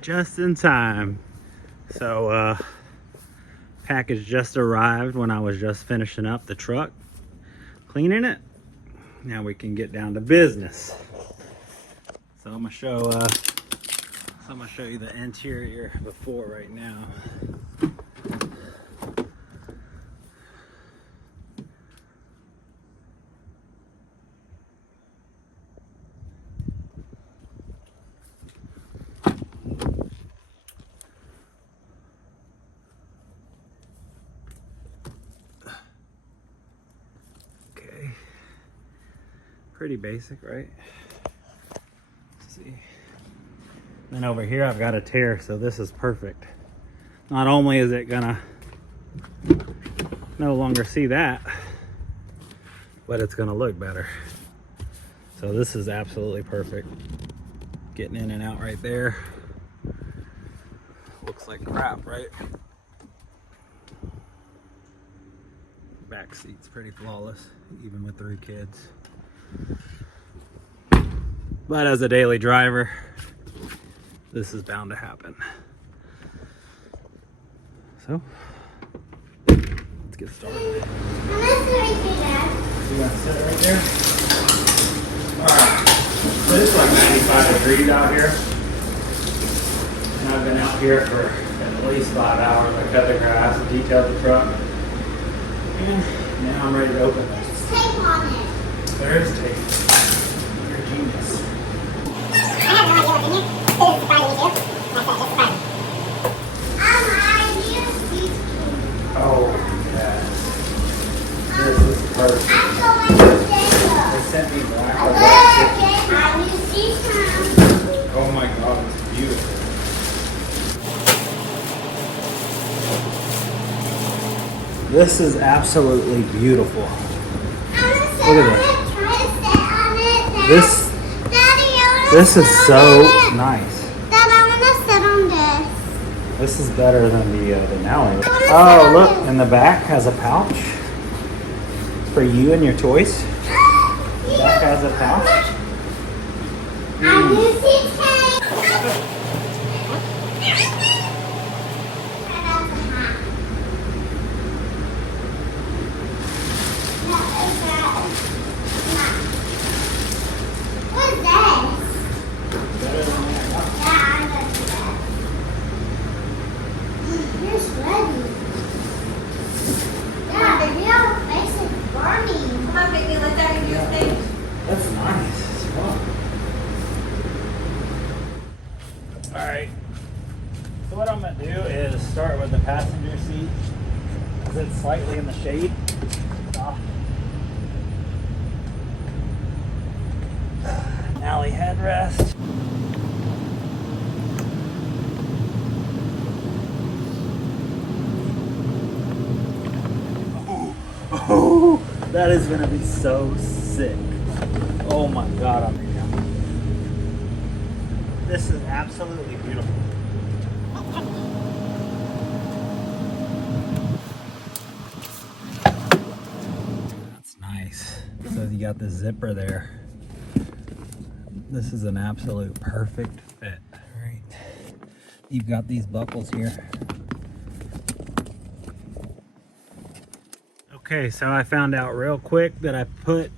Just in time. So package just arrived when I was just finishing up the truck, cleaning it. Now we can get down to business. So I'm gonna show you the interior before right now. Okay. Pretty basic, right? Let's see. Then over here I've got a tear, so this is perfect. Not only is it gonna no longer see that, but it's gonna look better. So this is absolutely perfect. Getting in and out right there. Looks like crap, right? Back seat's pretty flawless, even with 3 kids. But as a daily driver, this is bound to happen. So, let's get started. I'm gonna sit right there. You gonna sit right there? Alright. So it's like 95 degrees out here. And I've been out here for at least 5 hours. I cut the grass, detailed the truck. And now I'm ready to open this. There's tape on it. There is tape. You're a genius. I have no idea what's in here. This is surprising me too. That's it, just surprising. I need a seat. Oh, yes. This is perfect. I'm going to jail. They sent me back. I need a seat. Oh my God, it's beautiful. This is absolutely beautiful. I'm gonna sit Look at on that. it. Try to sit on it. Dad. This Daddy, I wanna this sit is on so it. nice. Dad, I wanna sit on this. This is better than the Denali. I wanna Oh, sit on look, this. in the back has a pouch for you and your toys. The back has a pouch. I need a seat tape. What is this? Better than that. Yeah, I'm gonna do that. You're sweaty. Yeah, your face is burning. Come on, baby, let Daddy do his thing. That's nice. It's fun. Alright. So what I'm going to do is start with the passenger seat. Because it's slightly in the shade. Ah. Alley headrest. Oh, that is going to be so sick. Oh my God, I'm here. This is absolutely beautiful. That's nice. So you got the zipper there. This is an absolute perfect fit. All right. You've got these buckles here. Okay, so I found out real quick that I put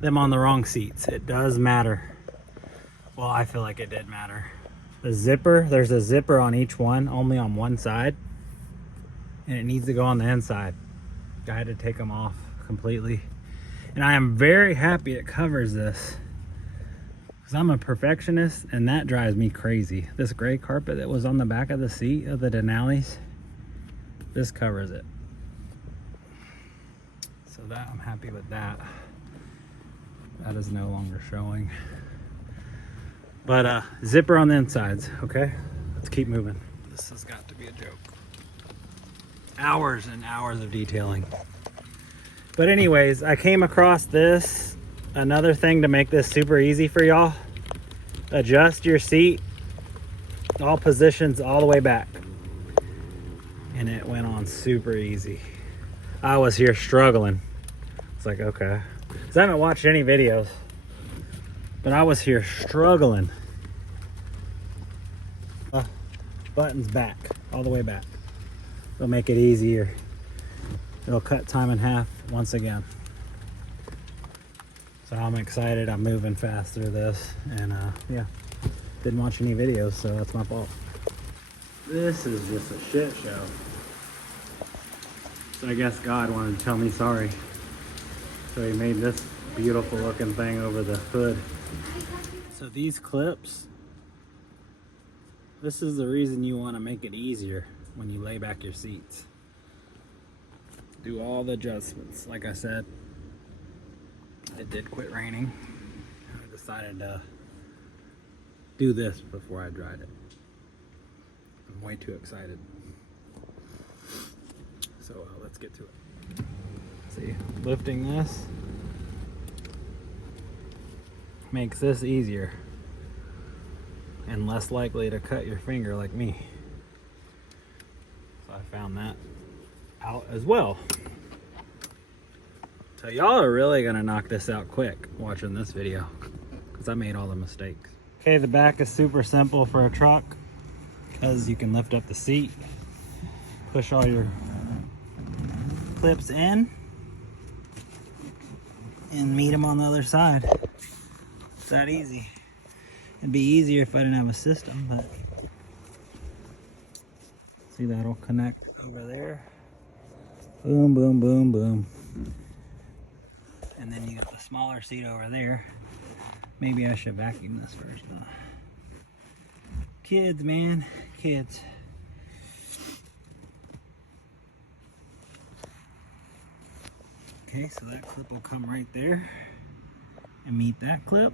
them on the wrong seats. It does matter. Well, I feel like it did matter. The zipper, there's a zipper on each one, only on one side. And it needs to go on the inside. I had to take them off completely. And I am very happy it covers this. Because I'm a perfectionist and that drives me crazy. This gray carpet that was on the back of the seat of the Denali's, this covers it. So that, I'm happy with that. That is no longer showing. But zipper on the insides, okay? Let's keep moving. This has got to be a joke. Hours and hours of detailing. But anyways, I came across this, another thing to make this super easy for y'all. Adjust your seat, all positions all the way back. And it went on super easy. I was here struggling. It's like, okay. Because I haven't watched any videos. But I was here struggling. Buttons back, all the way back. It'll make it easier. It'll cut time in half once again. So I'm excited. I'm moving fast through this, and yeah, didn't watch any videos, so that's my fault. This is just a shit show. So I guess God wanted to tell me sorry. So he made this beautiful looking thing over the hood. So these clips, this is the reason you want to make it easier when you lay back your seats. Do all the adjustments. Like I said, it did quit raining. I decided to do this before I dried it. I'm way too excited. So let's get to it. See, lifting this makes this easier and less likely to cut your finger like me. So I found that out as well. So y'all are really gonna knock this out quick watching this video, because I made all the mistakes. Okay, the back is super simple for a truck because you can lift up the seat, push all your clips in, and meet them on the other side. It's that easy. It'd be easier if I didn't have a system, but see, that'll connect over there. Boom, boom, boom, boom. And then you got the smaller seat over there. Maybe I should vacuum this first. Kids, man, kids. Okay, so that clip will come right there and meet that clip.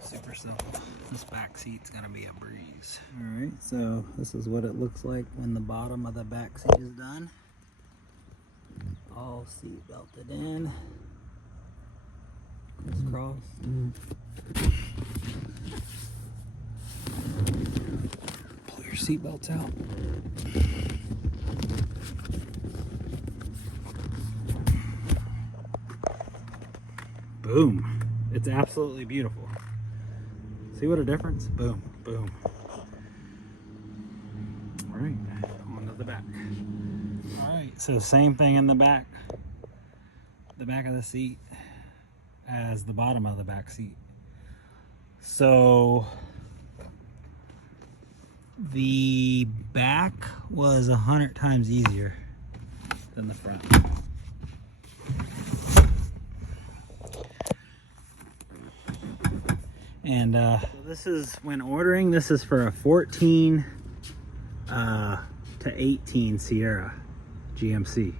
Super simple. This back seat's gonna be a breeze. All right, so this is what it looks like when the bottom of the back seat is done. All seat belted in. Crisscross. Pull your seat belts out. Boom. It's absolutely beautiful. See what a difference? Boom, boom. All right, on to the back. All right, so same thing in the back. The back of the seat as the bottom of the back seat. So the back was 100 times easier than the front. And this is, when ordering, this is for a 14 to 18 Sierra GMC.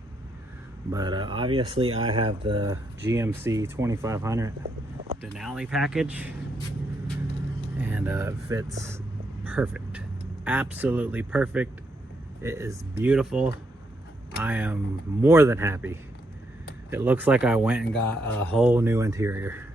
But obviously I have the GMC 2500 Denali package, and it fits perfect. Absolutely perfect. It is beautiful. I am more than happy. It looks like I went and got a whole new interior.